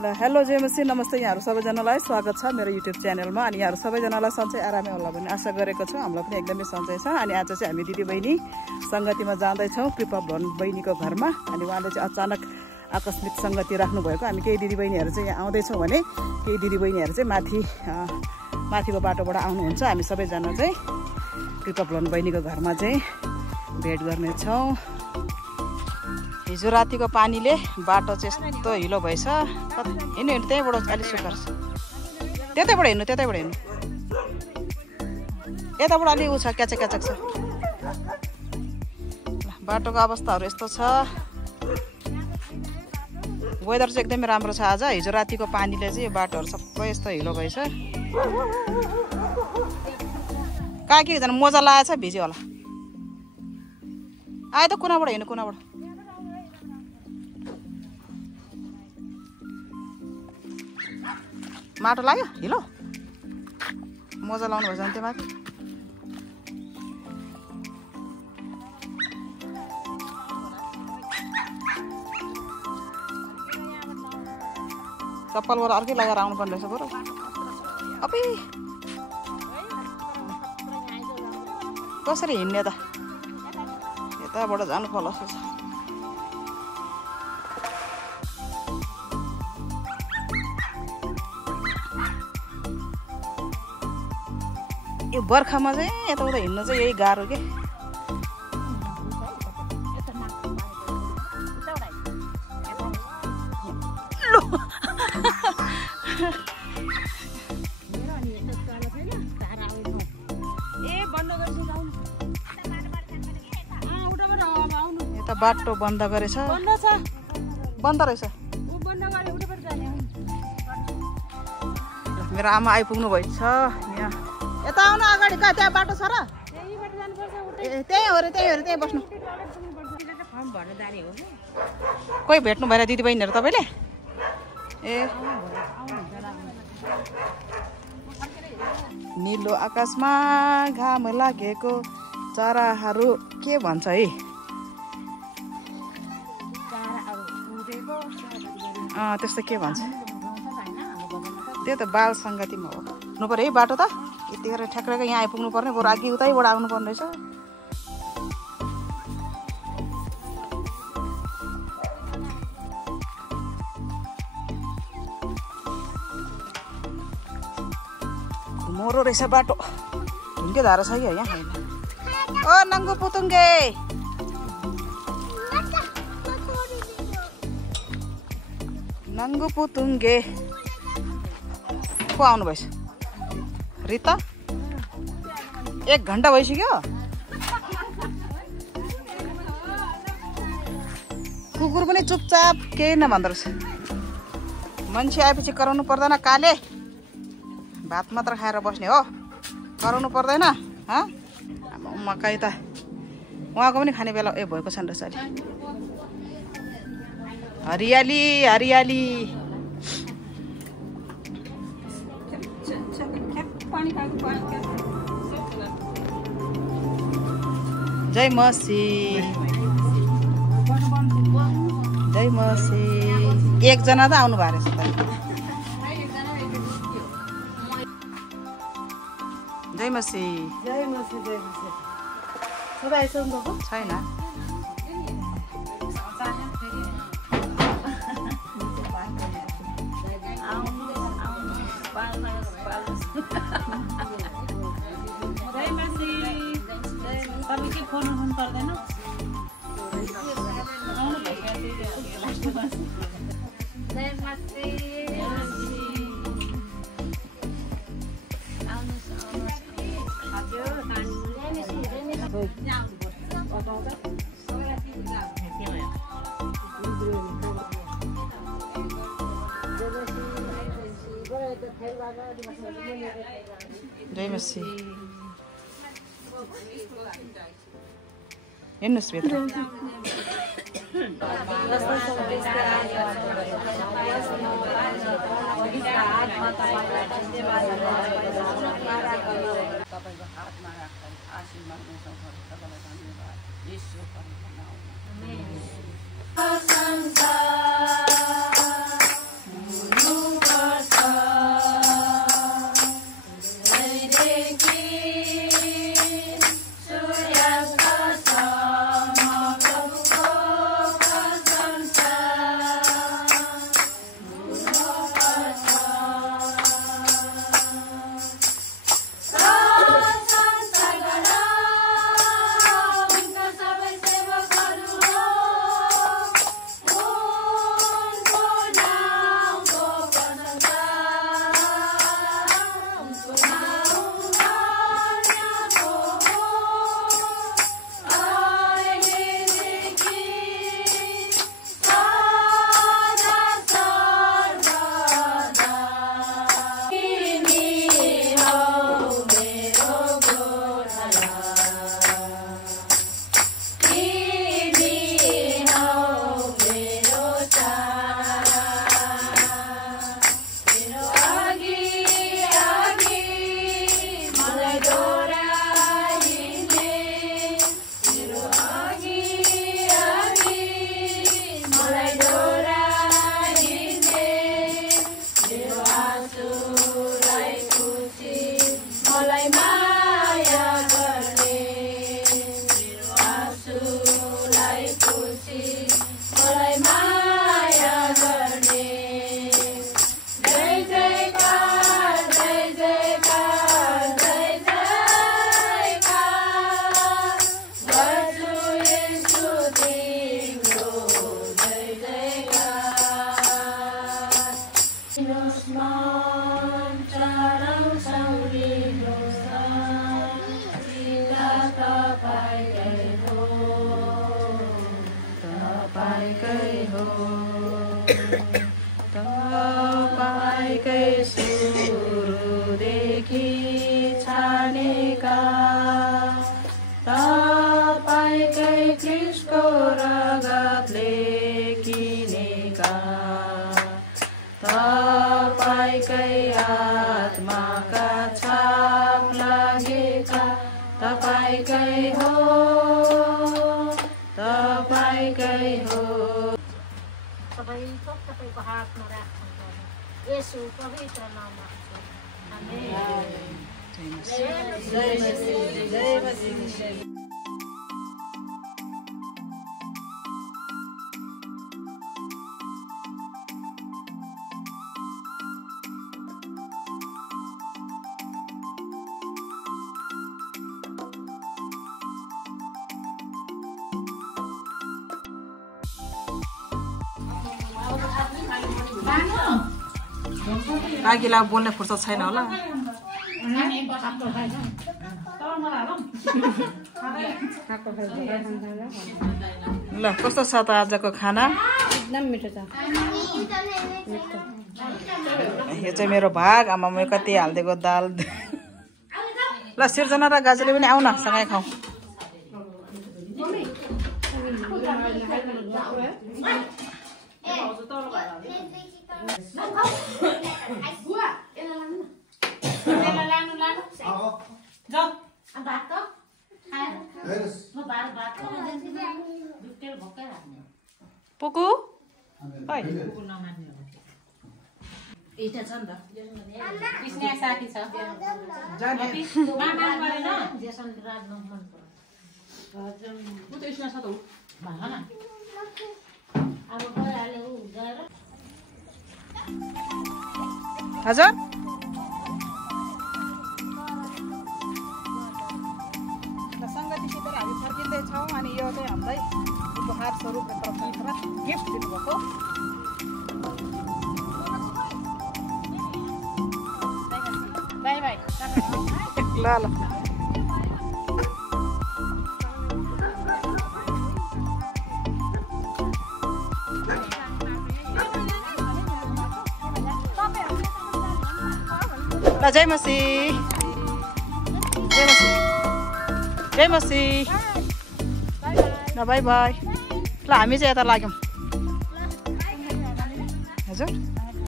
ल हेलो जयमसी नमस्ते यहाँहरु सबैजनालाई स्वागत छ मेरो युट्युब च्यानलमा अनि यहाँहरु सबैजनालाई सन्चै आरामै होला भन्ने आशा गरेको छु हामीलाई पनि एकदमै सन्चै छ अनि आज चाहिँ हामी दिदी बहिनी संगतिमा जाँदै छौं कृपा भवन बहिनीको घरमा अनि उहाँले चाहिँ अचानक आकस्मिक संगति राख्नु भएको हामी केही दिदी बहिनीहरु चाहिँ यहाँ आउँदै छौं भने केही दिदी बहिनीहरु चाहिँ माथिको बाटोबाट आउनुहुन्छ हामी सबैजना चाहिँ कृपा भवन बहिनीको घरमा चाहिँ भेट गर्ने छौं हिजो रातिको पानीले बाटो चाहिँ यस्तो हिलो भएछ हिँड्नु त्यहीबाट अलि सुक्खा छ त्यतैबाट हिँड्नु यताबाट अलि उ छ क्याचक छ बाटोको अवस्थाहरू यस्तो छ वेदर चाहिँ एकदमै राम्रो छ आज हिजो रातिको पानीले चाहिँ यो बाटोहरू सबै यस्तो हिलो भएछ कहाँ के जानु मोजा लगाएछ भिज्यो होला आयो त कुनाबाट हिँड्नु कुनाबाट माटो लाग्यो हिलो मोजा लाउनु भएछ भने त्यो माथि चप्पलबाट अर्कै लगाएर आउनु पर्ने रहेछ बरु अबे कसरी हिँड्ने त यताबाट जानु पर्ला जस्तो छ यो बर्खामा चाहिँ यताउता हिँड्नु चाहिँ यही गाह्रो के यता बाटो बन्द गरेछ बन्द रहेछ मेरो आमा आइपुग्नु भएछ यहाँ यता आउनु अगाडि कहाँ त्यहाँ बाटो छ र त्यही हो रे त्यही बस्नु कोही भेट्नु भएर दिदी बहिनीहरू तपाईँले ए निलो आकाशमा घाम लागेको चराहरू के भन्छ है त्यस्तो के भन्छ त्यो त बाल सङ्गतिमा हो हुनु पर्यो है बाटो त यतिखेर ठ्याक्कै यहाँ आइपुग्नु पर्ने बरु अघि उतैबाट आउनु पर्ने रहेछ मोरो रहेछ बाटो ढुङ्गे धारा छ कि यहाँ होइन ओ नङ्गु पुतुङ्गे नङ्गु पुतुङ्गे को आउनु भएछ रिता 1 घण्टा भइसक्यो कुकुर पनि चुपचाप केही नभन्दो रहेछ मान्छे आएपछि कराउनु पर्दैन काले भात मात्र खाएर बस्ने हो कराउनु पर्दैन मकै त उहाँको पनि खाने बेला भएको छ नि रहेछ अलि हरियाली हरियाली जय मसी एकजना त आउनु भएको रहेछ जय मसी छैन फोन उठाउनु पर्दैन जय मसी हेर्नुहोस् भित्र तपाईँकै सुरुदेखि छानेका तपाईँकै ख्रीष्टको रगतले किनेका तपाईँकै आत्माका छाप लागेका तपाईँकै हो तपाईँकै हो। सबैको हातमा राख्नु येशू पवित्र नाममा आमेन। जय मसीह जय मसीह। काकीलाई बोल्ने फुर्सद छैन होला। ल कस्तो छ त आजको खाना? एकदम मिठो छ। यो चाहिँ मेरो भाग। आमामा कति हालिदिएको दाल। ल सिर्जना र गाजुले पनि आउन सँगै खाऊ। पुकु साथी छ हजुर। सङ्गतिसित हामी फर्किँदैछौँ अनि यो चाहिँ हामीलाई उपहार स्वरूप तर्फबाट गिफ्ट दिनुभएको। बाई बाई ल ल। ल जय मसीह जय मसीह जय मसीह। ल बाई बाई। ल हामी चाहिँ यता लाग्यौँ हजुर।